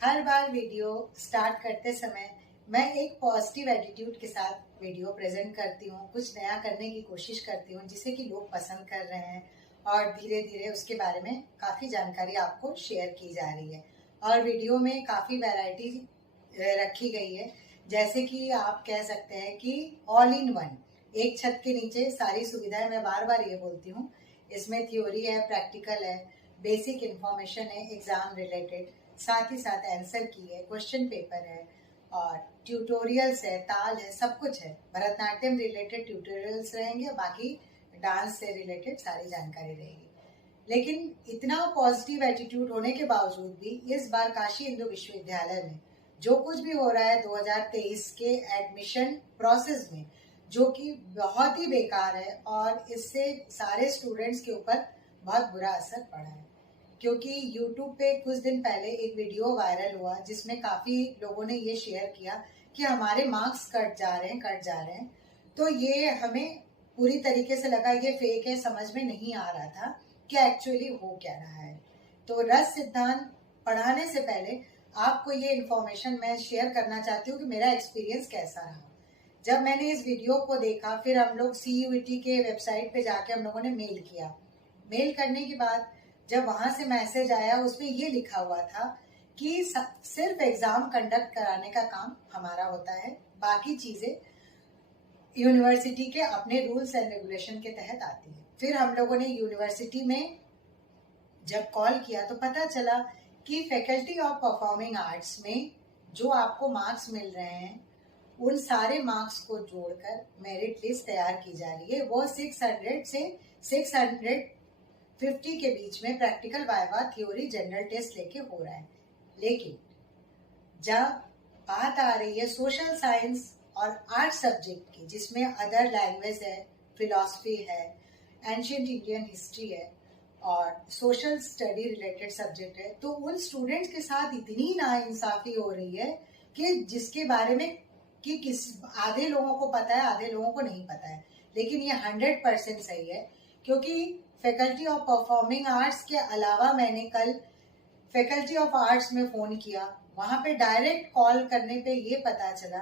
हर बार video start करते समय मैं एक पॉजिटिव एटीट्यूड के साथ वीडियो प्रेजेंट करती हूँ, कुछ नया करने की कोशिश करती हूँ जिसे कि लोग पसंद कर रहे हैं और धीरे धीरे उसके बारे में काफ़ी जानकारी आपको शेयर की जा रही है। और वीडियो में काफ़ी वैरायटी रखी गई है, जैसे कि आप कह सकते हैं कि ऑल इन वन, एक छत के नीचे सारी सुविधाएं। मैं बार बार ये बोलती हूँ, इसमें थ्योरी है, प्रैक्टिकल है, बेसिक इंफॉर्मेशन है एग्जाम रिलेटेड, साथ ही साथ आंसर की है, क्वेश्चन पेपर है और ट्यूटोरियल्स है, ताल है, सब कुछ है। भरतनाट्यम रिलेटेड ट्यूटोरियल्स रहेंगे, बाकी डांस से रिलेटेड सारी जानकारी रहेगी। लेकिन इतना पॉजिटिव एटीट्यूड होने के बावजूद भी इस बार काशी हिंदू विश्वविद्यालय में जो कुछ भी हो रहा है 2023 के एडमिशन प्रोसेस में, जो कि बहुत ही बेकार है और इससे सारे स्टूडेंट्स के ऊपर बहुत बुरा असर पड़ा है। क्योंकि YouTube पे कुछ दिन पहले एक वीडियो वायरल हुआ जिसमें काफ़ी लोगों ने ये शेयर किया कि हमारे मार्क्स कट जा रहे हैं। तो ये हमें पूरी तरीके से लगा ये फेक है, समझ में नहीं आ रहा था कि एक्चुअली हो क्या रहा है। तो रस सिद्धांत पढ़ाने से पहले आपको ये इन्फॉर्मेशन मैं शेयर करना चाहती हूँ कि मेरा एक्सपीरियंस कैसा रहा। जब मैंने इस वीडियो को देखा, फिर हम लोग CUET के वेबसाइट पे जाके हम लोगों ने मेल किया। मेल करने के बाद जब वहां से मैसेज आया, उसमें ये लिखा हुआ था कि सिर्फ एग्जाम कंडक्ट कराने का काम हमारा होता है, बाकी चीजें यूनिवर्सिटी के अपने रूल्स एंड रेगुलेशन के तहत आती है। फिर हम लोगों ने यूनिवर्सिटी में जब कॉल किया तो पता चला कि फैकल्टी ऑफ परफॉर्मिंग आर्ट्स में जो आपको मार्क्स मिल रहे हैं, उन सारे मार्क्स को जोड़कर मेरिट लिस्ट तैयार की जा रही है। वो 600 से 650 के बीच में practical, viva, theory, general test लेके हो रहा है। लेकिन जब बात आ रही है सोशल साइंस और आर्ट सब्जेक्ट की, जिसमें अदर लैंग्वेज है, फिलॉसफी है, एंशियंट इंडियन हिस्ट्री है और सोशल स्टडी रिलेटेड सब्जेक्ट है, तो उन स्टूडेंट्स के साथ इतनी नाइंसाफी हो रही है कि जिसके बारे में कि आधे लोगों को पता है, आधे लोगों को नहीं पता है। लेकिन ये 100% सही है, क्योंकि फैकल्टी ऑफ परफॉर्मिंग आर्ट्स के अलावा मैंने कल फैकल्टी ऑफ आर्ट्स में फ़ोन किया। वहाँ पे डायरेक्ट कॉल करने पे ये पता चला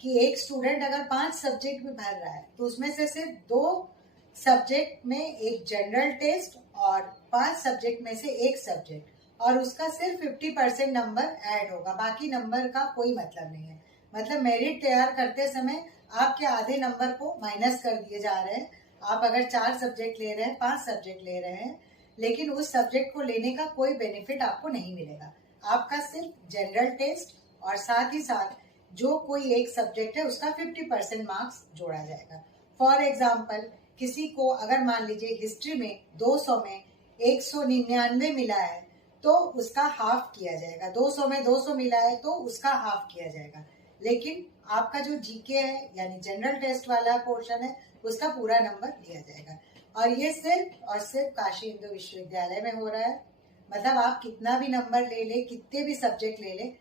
कि एक स्टूडेंट अगर 5 सब्जेक्ट में भर रहा है तो उसमें से सिर्फ 2 सब्जेक्ट में एक जनरल टेस्ट और 5 सब्जेक्ट में से एक सब्जेक्ट, और उसका सिर्फ 50% नंबर ऐड होगा, बाकी नंबर का कोई मतलब नहीं है। मतलब मेरिट तैयार करते समय आपके आधे नंबर को माइनस कर दिए जा रहे हैं। आप अगर 4 सब्जेक्ट ले रहे हैं, 5 सब्जेक्ट ले रहे हैं, लेकिन उस सब्जेक्ट को लेने का कोई बेनिफिट आपको नहीं मिलेगा। आपका सिर्फ जनरल टेस्ट और साथ ही साथ जो कोई एक सब्जेक्ट है उसका 50% मार्क्स जोड़ा जाएगा। फॉर एग्जाम्पल, किसी को अगर मान लीजिए हिस्ट्री में 200 में 199 मिला है तो उसका हाफ किया जाएगा, 200 में 200 मिला है तो उसका हाफ किया जाएगा। लेकिन आपका जो जीके है यानी जनरल टेस्ट वाला पोर्शन है, उसका पूरा नंबर लिया जाएगा। और ये सिर्फ और सिर्फ काशी हिंदू विश्वविद्यालय में हो रहा है। मतलब आप कितना भी नंबर ले ले, कितने भी सब्जेक्ट ले ले,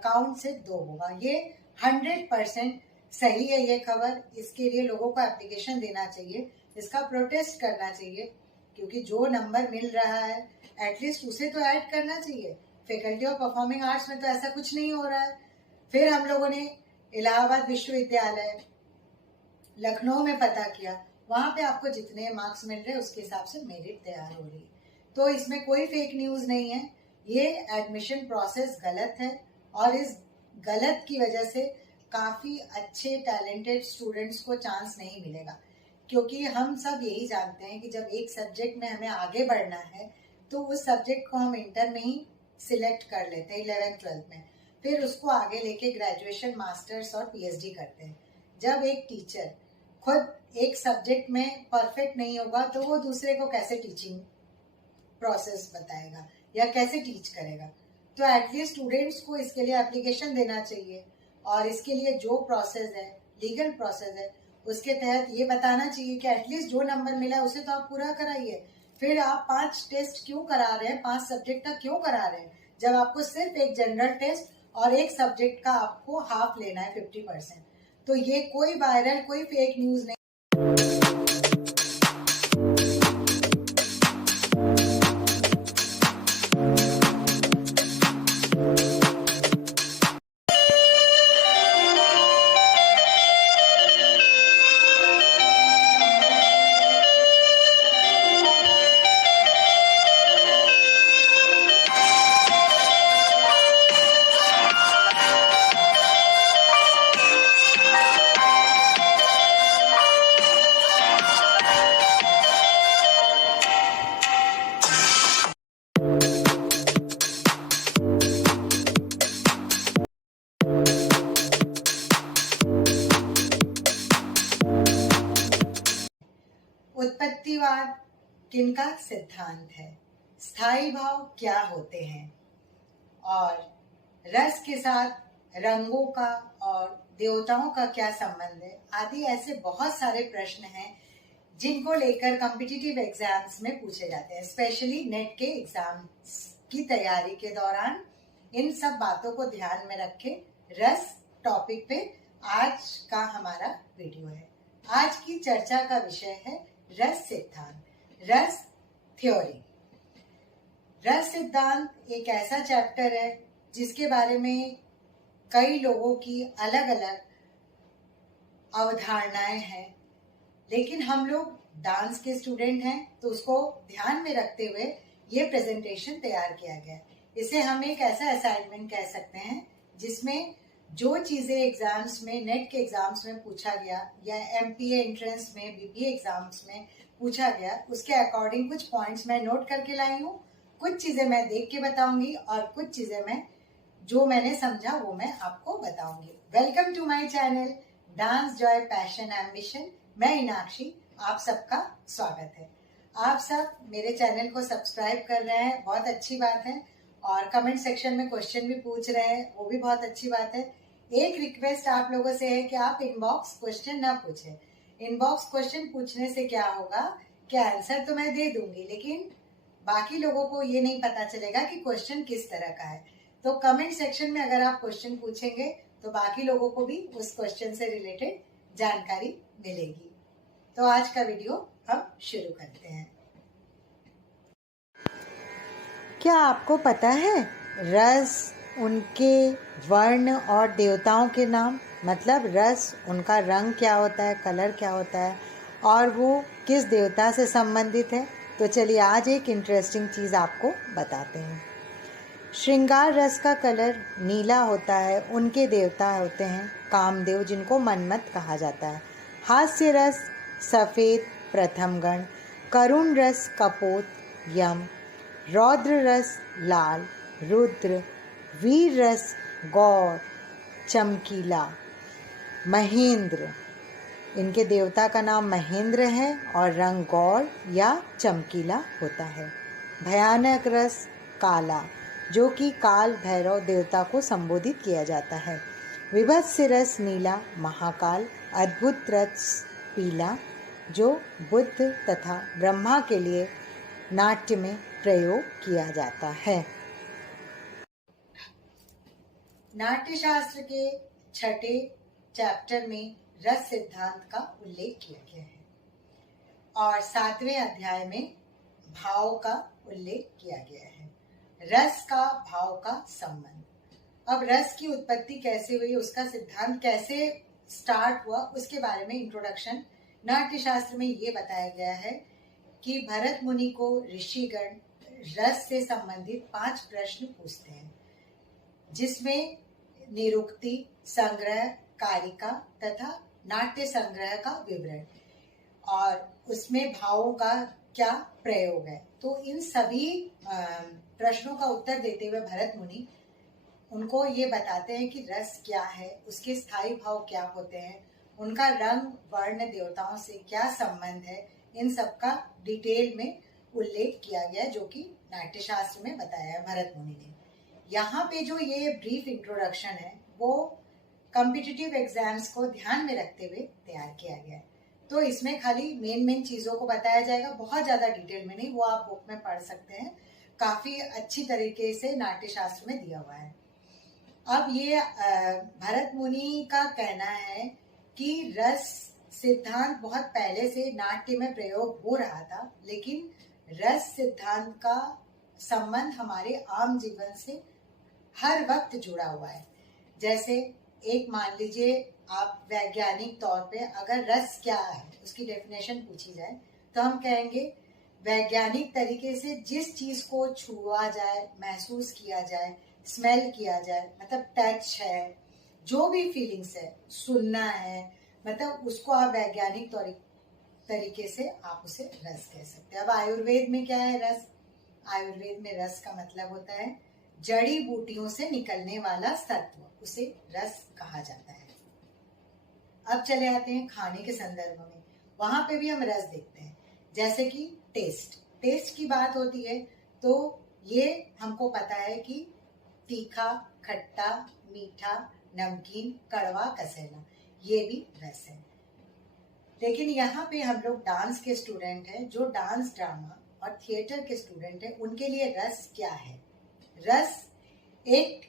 काउंट सिर्फ 2 होगा। ये 100% सही है ये खबर। इसके लिए लोगों को एप्लीकेशन देना चाहिए, इसका प्रोटेस्ट करना चाहिए, क्योंकि जो नंबर मिल रहा है एटलीस्ट उसे तो ऐड करना चाहिए। फैकल्टी ऑफ परफॉर्मिंग आर्ट्स में तो ऐसा कुछ नहीं हो रहा है। फिर हम लोगों ने इलाहाबाद विश्वविद्यालय, लखनऊ में पता किया, वहां पे आपको जितने मार्क्स मिल रहे हैं उसके हिसाब से मेरिट तैयार हो रही है। तो इसमें कोई फेक न्यूज नहीं है। ये एडमिशन प्रोसेस गलत है और इस गलत की वजह से काफी अच्छे टैलेंटेड स्टूडेंट्स को चांस नहीं मिलेगा। क्योंकि हम सब यही जानते हैं कि जब एक सब्जेक्ट में हमें आगे बढ़ना है तो उस सब्जेक्ट को हम इंटर में ही सिलेक्ट कर लेते हैं 11th-12th में, फिर उसको आगे लेके ग्रेजुएशन, मास्टर्स और PhD करते हैं। जब एक टीचर खुद एक सब्जेक्ट में परफेक्ट नहीं होगा तो वो दूसरे को कैसे टीचिंग प्रोसेस बताएगा या कैसे टीच करेगा। तो एटलीस्ट स्टूडेंट्स को इसके लिए एप्लीकेशन देना चाहिए और इसके लिए जो प्रोसेस है, लीगल प्रोसेस है, उसके तहत ये बताना चाहिए कि एटलीस्ट जो नंबर मिला है उसे तो आप पूरा कराइए। फिर आप 5 टेस्ट क्यों करा रहे हैं, 5 सब्जेक्ट का क्यों करा रहे हैं, जब आपको सिर्फ एक जनरल टेस्ट और एक सब्जेक्ट का आपको हाफ लेना है 50%। तो ये कोई वायरल, कोई फेक न्यूज नहीं। युक्तिवाद किनका सिद्धांत है, स्थायी भाव क्या होते हैं, और रस के साथ रंगों का और देवताओं का क्या संबंध है, आदि ऐसे बहुत सारे प्रश्न हैं जिनको लेकर कॉम्पिटिटिव एग्जाम्स में पूछे जाते हैं। स्पेशली नेट के एग्जाम्स की तैयारी के दौरान इन सब बातों को ध्यान में रखे रस टॉपिक पे आज का हमारा वीडियो है। आज की चर्चा का विषय है रस सिद्धांत, रस थ्योरी। रस सिद्धांत एक ऐसा चैप्टर है जिसके बारे में कई लोगों की अलग अलग अवधारणाएं हैं, लेकिन हम लोग डांस के स्टूडेंट हैं तो उसको ध्यान में रखते हुए ये प्रेजेंटेशन तैयार किया गया है। इसे हम एक ऐसा असाइनमेंट कह सकते हैं जिसमें जो चीजें एग्जाम्स में, नेट के एग्जाम्स में पूछा गया या एमपीए एंट्रेंस में, बीपीए एग्जाम्स में पूछा गया, उसके अकॉर्डिंग कुछ पॉइंट्स मैं नोट करके लाई हूँ। कुछ चीजें मैं देख के बताऊंगी और कुछ चीजें मैं जो मैंने समझा वो मैं आपको बताऊंगी। Welcome to my channel dance joy passion ambition. मैं मीनाक्षी, आप सबका स्वागत है। आप सब मेरे चैनल को सब्सक्राइब कर रहे हैं, बहुत अच्छी बात है, और कमेंट सेक्शन में क्वेश्चन भी पूछ रहे हैं, वो भी बहुत अच्छी बात है। एक रिक्वेस्ट आप लोगों से है कि आप इनबॉक्स क्वेश्चन ना पूछें। इनबॉक्स क्वेश्चन पूछने से क्या होगा कि आंसर तो मैं दे दूंगी, लेकिन बाकी लोगों को ये नहीं पता चलेगा कि क्वेश्चन किस तरह का है। तो कमेंट सेक्शन में अगर आप क्वेश्चन पूछेंगे तो बाकी लोगों को भी उस क्वेश्चन से रिलेटेड जानकारी मिलेगी। तो आज का वीडियो हम शुरू करते हैं। क्या आपको पता है रस उनके वर्ण और देवताओं के नाम, मतलब रस उनका रंग क्या होता है, कलर क्या होता है, और वो किस देवता से संबंधित है? तो चलिए आज एक इंटरेस्टिंग चीज़ आपको बताते हैं। श्रृंगार रस का कलर नीला होता है, उनके देवता होते हैं कामदेव, जिनको मनमत कहा जाता है। हास्य रस सफ़ेद प्रथम गण, करुण रस कपोत यम, रौद्र रस लाल रुद्र, वीर रस गौर चमकीला, महेंद्र, इनके देवता का नाम महेंद्र है और रंग गौर या चमकीला होता है। भयानक रस काला, जो कि काल भैरव देवता को संबोधित किया जाता है। विभत्स रस नीला महाकाल, अद्भुत रस पीला, जो बुद्ध तथा ब्रह्मा के लिए नाट्य में प्रयोग किया जाता है। नाट्यशास्त्र के छठे चैप्टर में रस सिद्धांत का उल्लेख किया गया है और 7वें अध्याय में भाव का उल्लेख किया गया है। रस का भाव का संबंध। अब रस की उत्पत्ति कैसे हुई, उसका सिद्धांत कैसे स्टार्ट हुआ, उसके बारे में इंट्रोडक्शन नाट्यशास्त्र में ये बताया गया है कि भरत मुनि को ऋषिगण रस से संबंधित 5 प्रश्न पूछते हैं, जिसमें निरुक्ति, संग्रह, कारिका तथा नाट्य संग्रह का विवरण और उसमें भावों का क्या प्रयोग है। तो इन सभी प्रश्नों का उत्तर देते हुए भरत मुनि उनको ये बताते हैं कि रस क्या है, उसके स्थायी भाव क्या होते हैं, उनका रंग वर्ण देवताओं से क्या संबंध है, इन सब का डिटेल में उल्लेख किया गया जो कि नाट्यशास्त्र में बताया है भरत मुनि ने। यहाँ पे जो ये ब्रीफ इंट्रोडक्शन है वो कॉम्पिटिटिव एग्जाम्स को ध्यान में रखते हुए तैयार किया गया है। तो इसमें खाली मेन चीजों को बताया जाएगा, बहुत ज्यादा डिटेल में नहीं, वो आप बुक में पढ़ सकते हैं, काफी अच्छी तरीके से नाट्यशास्त्र में दिया हुआ है। अब ये भरत मुनि का कहना है कि रस सिद्धांत बहुत पहले से नाट्य में प्रयोग हो रहा था, लेकिन रस सिद्धांत का संबंध हमारे आम जीवन से हर वक्त जुड़ा हुआ है। जैसे एक मान लीजिए आप वैज्ञानिक तौर पे अगर रस क्या है उसकी डेफिनेशन पूछी जाए तो हम कहेंगे वैज्ञानिक तरीके से जिस चीज को छुआ जाए, महसूस किया जाए, स्मेल किया जाए, मतलब टच है, जो भी फीलिंग्स है, सुनना है, मतलब उसको आप वैज्ञानिक तरीके से आप उसे रस कह सकते हैं। अब आयुर्वेद में क्या है रस? आयुर्वेद में रस का मतलब होता है जड़ी बूटियों से निकलने वाला सत्व, उसे रस कहा जाता है। अब चले आते हैं खाने के संदर्भ में, वहां पे भी हम रस देखते हैं। जैसे कि टेस्ट की बात होती है तो ये हमको पता है कि तीखा, खट्टा, मीठा, नमकीन, कड़वा, कसैला, ये भी रस है। लेकिन यहाँ पे हम लोग डांस के स्टूडेंट हैं, जो डांस, ड्रामा और थिएटर के स्टूडेंट हैं, उनके लिए रस क्या है? रस एक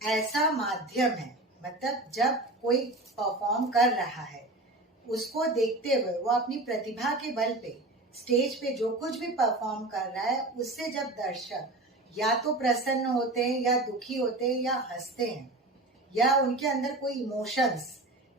ऐसा माध्यम है, मतलब जब कोई परफॉर्म कर रहा है, उसको देखते हुए वो अपनी प्रतिभा के बल पे स्टेज पे जो कुछ भी परफॉर्म कर रहा है, उससे जब दर्शक या तो प्रसन्न होते हैं या दुखी होते हैं या हंसते हैं या उनके अंदर कोई इमोशंस,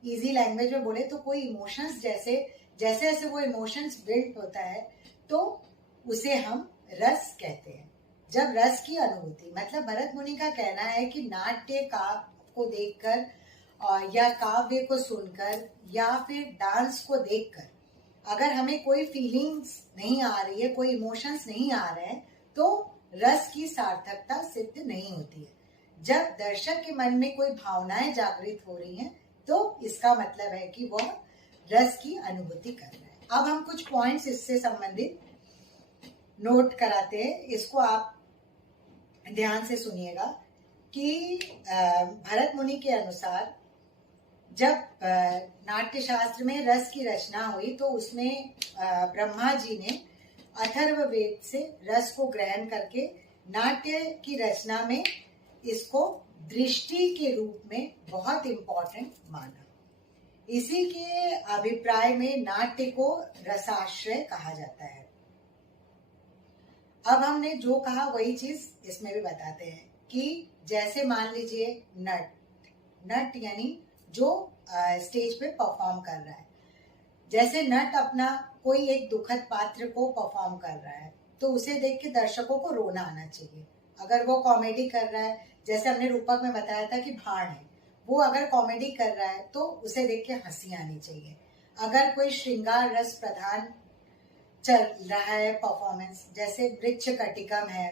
इजी लैंग्वेज में बोले तो कोई इमोशंस जैसे जैसे वो इमोशंस बिल्ड होता है, तो उसे हम रस कहते हैं। जब रस की अनुभूति, मतलब भरत मुनि का कहना है कि नाट्य काव्य को देखकर या काव्य को सुनकर या फिर डांस को देखकर अगर हमें कोई फीलिंग्स नहीं आ रही है, कोई इमोशंस नहीं आ रहे हैं, तो रस की सार्थकता सिद्ध नहीं होती है। जब दर्शक के मन में कोई भावनाएं जागृत हो रही हैं, तो इसका मतलब है कि वह रस की अनुभूति कर रहा है। अब हम कुछ पॉइंट्स इससे संबंधित नोट कराते हैं, इसको आप ध्यान से सुनिएगा कि भरत मुनि के अनुसार जब नाट्य शास्त्र में रस की रचना हुई तो उसमें ब्रह्मा जी ने अथर्ववेद से रस को ग्रहण करके नाट्य की रचना में इसको दृष्टि के रूप में बहुत इम्पोर्टेंट माना। इसी के अभिप्राय में नाट्य को रसाश्रय कहा जाता है। अब हमने जो कहा वही चीज इसमें भी बताते हैं कि जैसे मान लीजिए नट यानी जो स्टेज पे परफॉर्म कर रहा है, जैसे नट अपना कोई एक दुखद पात्र को परफॉर्म कर रहा है तो उसे देख के दर्शकों को रोना आना चाहिए। अगर वो कॉमेडी कर रहा है, जैसे हमने रूपक में बताया था कि भाण है, वो अगर कॉमेडी कर रहा है तो उसे देख के हंसी आनी चाहिए। अगर कोई श्रृंगार रस प्रधान चल रहा है परफॉर्मेंस, जैसे वृक्ष कटिकम है,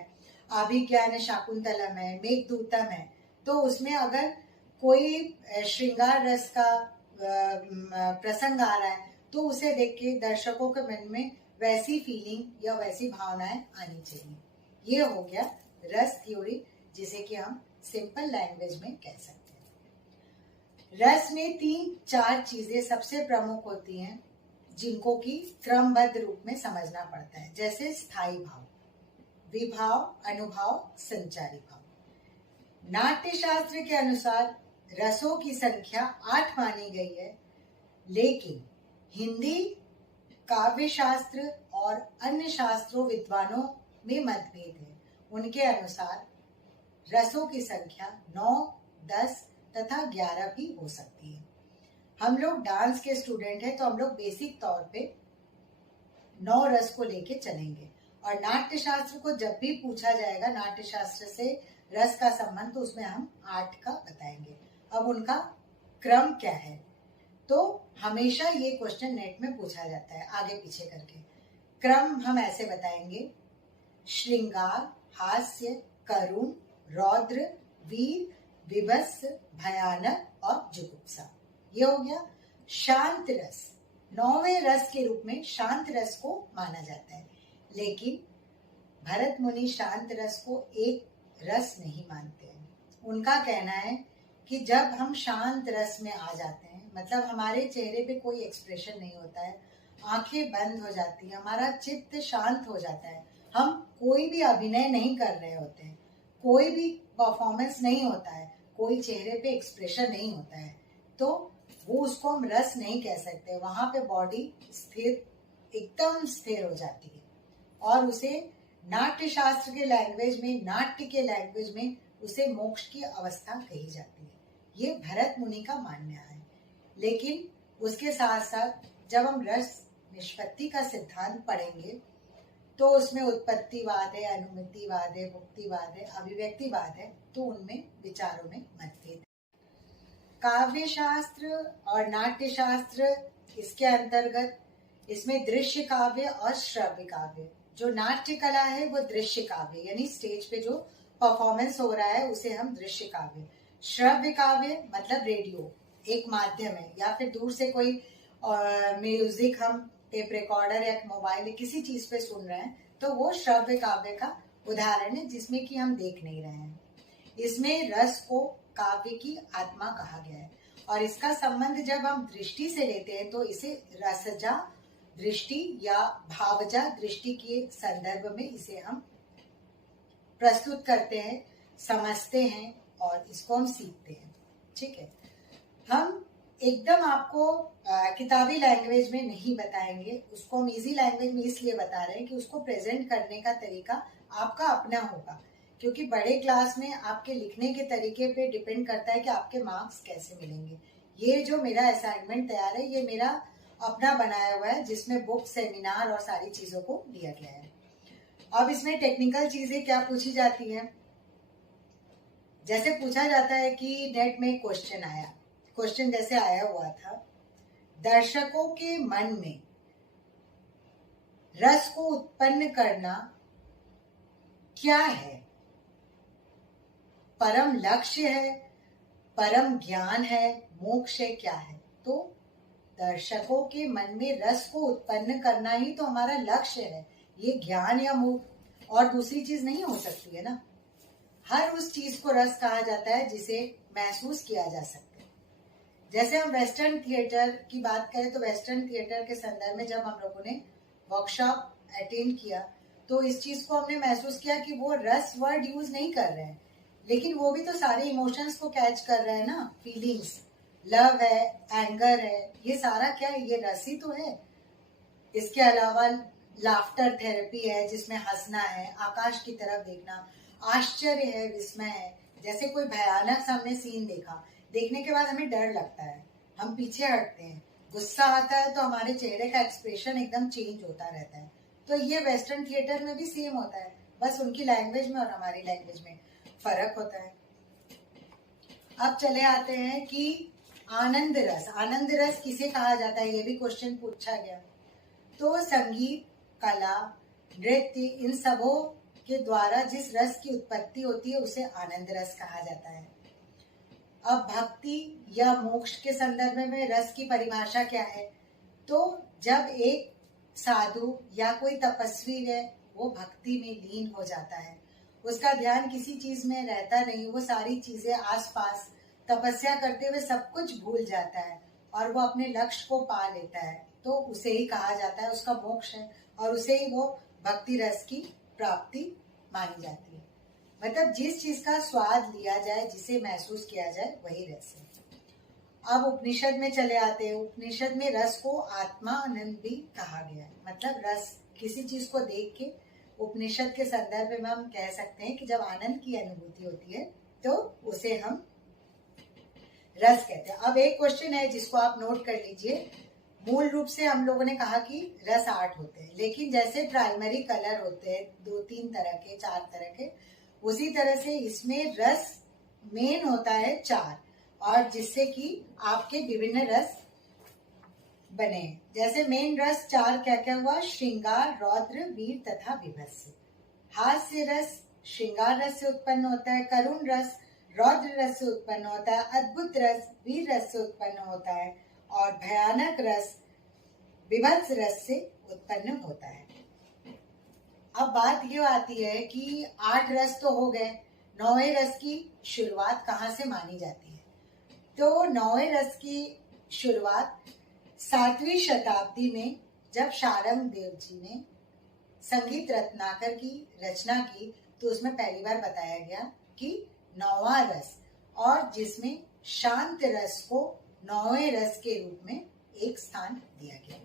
अभिज्ञान शाकुंतलम है, मेघदूतम है, तो उसमें अगर कोई श्रृंगार रस का प्रसंग आ रहा है तो उसे देख के दर्शकों के मन में वैसी फीलिंग या वैसी भावनाएं आनी चाहिए। ये हो गया रस थ्योरी, जिसे कि हम सिंपल लैंग्वेज में कह सकते हैं। रस में 3-4 चीजें सबसे प्रमुख होती हैं जिनको कि क्रमबद्ध रूप में समझना पड़ता है, जैसे स्थायी भाव, विभाव, अनुभाव, संचारी भाव। नाट्य शास्त्र के अनुसार रसों की संख्या 8 मानी गई है, लेकिन हिंदी काव्य शास्त्र और अन्य शास्त्रों विद्वानों में मतभेद है। उनके अनुसार रसों की संख्या 9, 10 तथा 11 भी हो सकती है। हम लोग डांस के स्टूडेंट हैं तो हम लोग बेसिक तौर पे 9 रस को लेके चलेंगे, और नाट्य शास्त्र को जब भी पूछा जाएगा नाट्य शास्त्र से रस का संबंध, तो उसमें हम 8 का बताएंगे। अब उनका क्रम क्या है, तो हमेशा ये क्वेश्चन नेट में पूछा जाता है आगे पीछे करके। क्रम हम ऐसे बताएंगे: श्रृंगार, हास्य, करुण, रौद्र, वीर, विभत्स, भयानक और जुगुप्सा। ये हो गया शांत रस। 9वें रस के रूप में शांत रस को माना जाता है, लेकिन भरत मुनि शांत रस को एक रस नहीं मानते हैं। उनका कहना है कि जब हम शांत रस में आ जाते हैं, मतलब हमारे चेहरे पे कोई एक्सप्रेशन नहीं होता है, आंखें बंद हो जाती है, हमारा चित्त शांत हो जाता है, हम कोई भी अभिनय नहीं कर रहे होते हैं, कोई भी परफॉर्मेंस नहीं होता है, कोई चेहरे पे एक्सप्रेशन नहीं होता है, तो वो उसको हम रस नहीं कह सकते। वहां पे बॉडी स्थिर, एकदम स्थिर हो जाती है, और उसे नाट्य शास्त्र के लैंग्वेज में, नाट्य के लैंग्वेज में उसे मोक्ष की अवस्था कही जाती है। ये भरत मुनि का मानना है। लेकिन उसके साथ साथ जब हम रस निष्पत्ति का सिद्धांत पढ़ेंगे तो उसमें उत्पत्तिवाद है, अनुमितिवाद है, मुक्तिवाद है, अभिव्यक्तिवाद है, तो उनमें विचारों में मतभेद है। काव्य शास्त्र और नाट्य शास्त्र, इसके अंतर्गत इसमें दृश्य काव्य और श्रव्य काव्य। जो नाट्य कला है वो दृश्य काव्य, यानी स्टेज पे जो परफॉर्मेंस हो रहा है उसे हम दृश्य काव्य। श्रव्य काव्य मतलब रेडियो एक माध्यम है, या फिर दूर से कोई म्यूजिक हम टेप रिकॉर्डर या मोबाइल या किसी चीज पे सुन रहे हैं, तो वो श्रव्य काव्य का उदाहरण है, जिसमें कि हम देख नहीं रहे हैं। इसमें रस को काव्य की आत्मा कहा गया है, और इसका संबंध जब हम दृष्टि से लेते हैं तो इसे रसजा दृष्टि या भावजा दृष्टि के संदर्भ में इसे हम प्रस्तुत करते हैं, समझते हैं और इसको हम सीखते हैं। ठीक है, हम एकदम आपको किताबी लैंग्वेज में नहीं बताएंगे, उसको हम इजी लैंग्वेज में इसलिए बता रहे हैं कि उसको प्रेजेंट करने का तरीका आपका अपना होगा, क्योंकि बड़े क्लास में आपके लिखने के तरीके पे डिपेंड करता है कि आपके मार्क्स कैसे मिलेंगे। ये जो मेरा असाइनमेंट तैयार है, ये मेरा अपना बनाया हुआ है, जिसमें बुक, सेमिनार और सारी चीजों को दिया गया है। अब इसमें टेक्निकल चीजें क्या पूछी जाती हैं, जैसे पूछा जाता है कि नेट में क्वेश्चन आया, क्वेश्चन जैसे आया हुआ था, दर्शकों के मन में रस को उत्पन्न करना क्या है, परम लक्ष्य है, परम ज्ञान है, मोक्ष है, क्या है? तो दर्शकों के मन में रस को उत्पन्न करना ही तो हमारा लक्ष्य है, ये ज्ञान या मोक्ष और दूसरी चीज नहीं हो सकती है ना। हर उस चीज को रस कहा जाता है जिसे महसूस किया जा सकता है। जैसे हम वेस्टर्न थिएटर की बात करें तो वेस्टर्न थिएटर के संदर्भ में जब हम लोगों ने वर्कशॉप अटेंड किया तो इस चीज को हमने महसूस किया कि वो रस वर्ड यूज नहीं कर रहे हैं, लेकिन वो भी तो सारे इमोशंस को कैच कर रहे हैं ना, फीलिंग्स, लव है, एंगर है, ये सारा क्या है, ये रस ही तो है। इसके अलावा लाफ्टर थेरेपी है, जिसमें हंसना है, आकाश की तरफ देखना, आश्चर्य है, विस्मय है। जैसे कोई भयानक सा हमने सीन देखा, देखने के बाद हमें डर लगता है, हम पीछे हटते हैं, गुस्सा आता है तो हमारे चेहरे का एक्सप्रेशन एकदम चेंज होता रहता है। तो ये वेस्टर्न थिएटर में भी सेम होता है, बस उनकी लैंग्वेज में और हमारी लैंग्वेज में फर्क होता है। अब चले आते हैं कि आनंद रस, आनंद रस किसे कहा जाता है, ये भी क्वेश्चन पूछा गया। तो संगीत, कला, नृत्य, इन सबों के द्वारा जिस रस की उत्पत्ति होती है उसे आनंद रस कहा जाता है। अब भक्ति या मोक्ष के संदर्भ में रस की परिभाषा क्या है, तो जब एक साधु या कोई तपस्वी है वो भक्ति में लीन हो जाता है, उसका ध्यान किसी चीज में रहता नहीं, वो सारी चीजें आसपास तपस्या करते हुए सब कुछ भूल जाता है और वो अपने लक्ष्य को पा लेता है, तो उसे ही कहा जाता है, उसका मोक्ष है और उसे ही वो भक्ति रस की प्राप्ति मानी जाती है। मतलब जिस चीज का स्वाद लिया जाए, जिसे महसूस किया जाए, वही रस है। अब उपनिषद में चले आते हैं। उपनिषद में रस को आत्मानंद भी कहा गया है, मतलब रस, किसी चीज को देख के उपनिषद के संदर्भ में हम कह सकते हैं कि जब आनंद की अनुभूति होती है तो उसे हम रस कहते हैं। अब एक क्वेश्चन है जिसको आप नोट कर लीजिए। मूल रूप से हम लोगों ने कहा कि रस 8 होते हैं, लेकिन जैसे प्राइमरी कलर होते हैं 2-3 तरह के, 4 तरह के, उसी तरह से इसमें रस मेन होता है 4, और जिससे कि आपके विभिन्न रस बने। जैसे मेन रस 4 क्या क्या हुआ, श्रृंगार, रौद्र, वीर तथा विभत्स। हास्य रस श्रृंगार रस से उत्पन्न होता है, करुण रस रौद्र रस से उत्पन्न होता है, अद्भुत रस वीर रस से उत्पन्न होता है, और भयानक रस विभत्स रस से उत्पन्न होता है। अब बात ये आती है कि 8 रस तो हो गए, 9वें रस की शुरुआत कहाँ से मानी जाती है? तो 9वें रस की शुरुआत 7वीं शताब्दी में जब शारंग देव जी ने संगीत रत्नाकर की रचना की, तो उसमें पहली बार बताया गया कि 9वां रस, और जिसमें शांत रस को 9वें रस के रूप में एक स्थान दिया गया।